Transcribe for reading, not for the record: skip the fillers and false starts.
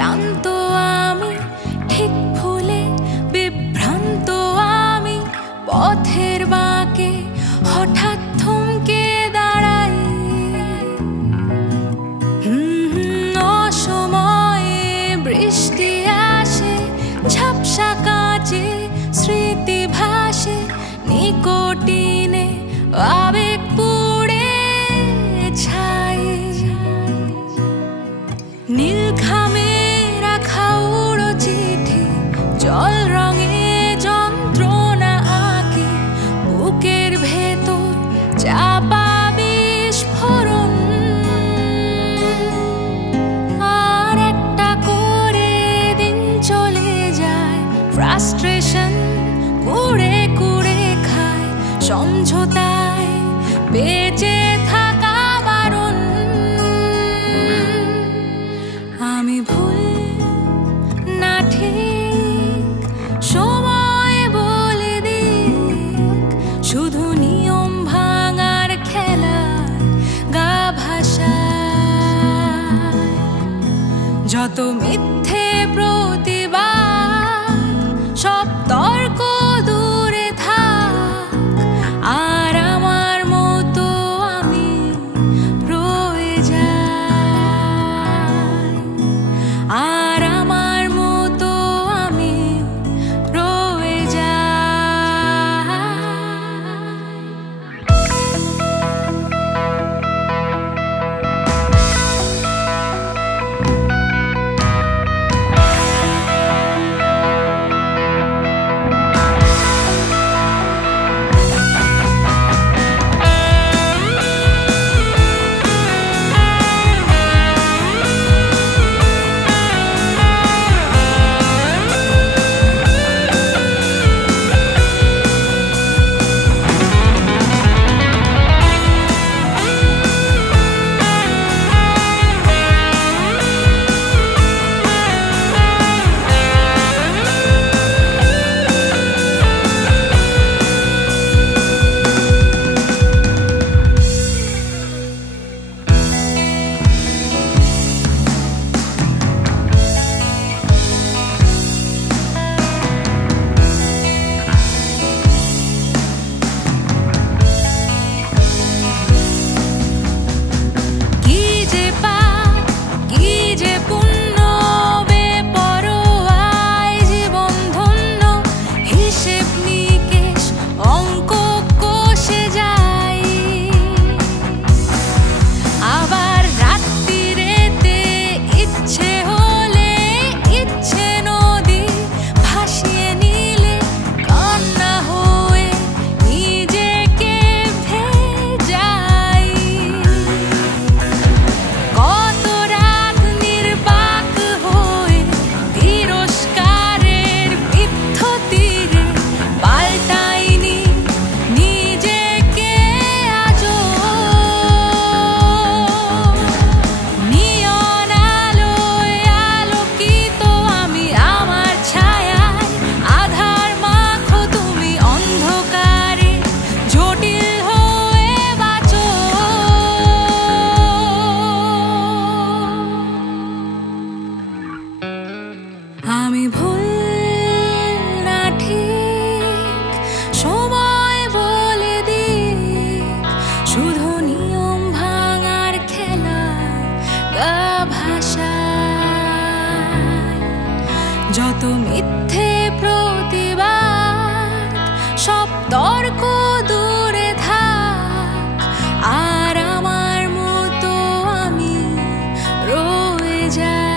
ক্লান্ত আমি, ঠিক ভুলে বিভ্রান্ত আমি, পথের বাঁকে হঠাৎ থমকে দাঁড়াই। অসময়ে বৃষ্টি আসে, ঝাপসা কাঁচে স্মৃতি ভাসে, নিকটিনে আবেগ পুড়ে ছাই। নীল ঘামে রাখা উড়ো চিঠি, জল রঙে যন্ত্রণা আঁকে, বুকের ভেতর চাপা বিস্ফোরণ। আর একটা করে দিন চলে যায়, ফ্রাস্ট্রেশন কুড়ে কুড়ে খায়, সমঝোতায় বেঁচে থাকা বারণ। আমি ভুল না ঠিক সময় বলে দিক, শুধু নিয়ম ভাঙার খেলা গা ভাসায়। যত মিথ্যে প্রতিবাদ, সব তর্ক দূরে থাক, আর আমার মতো আমি রয়ে যাই, আর আমার মতো আমি রয়ে যাই। আমি ভুল না ঠিক সময় বলে দিক, শুধু নিয়ম ভাঙার খেলা গা ভাসায়। যত মিথ্যে প্রতিবাদ, সব তর্ক দূরে থাক, আর আমার মতো আমি রয়ে যাই।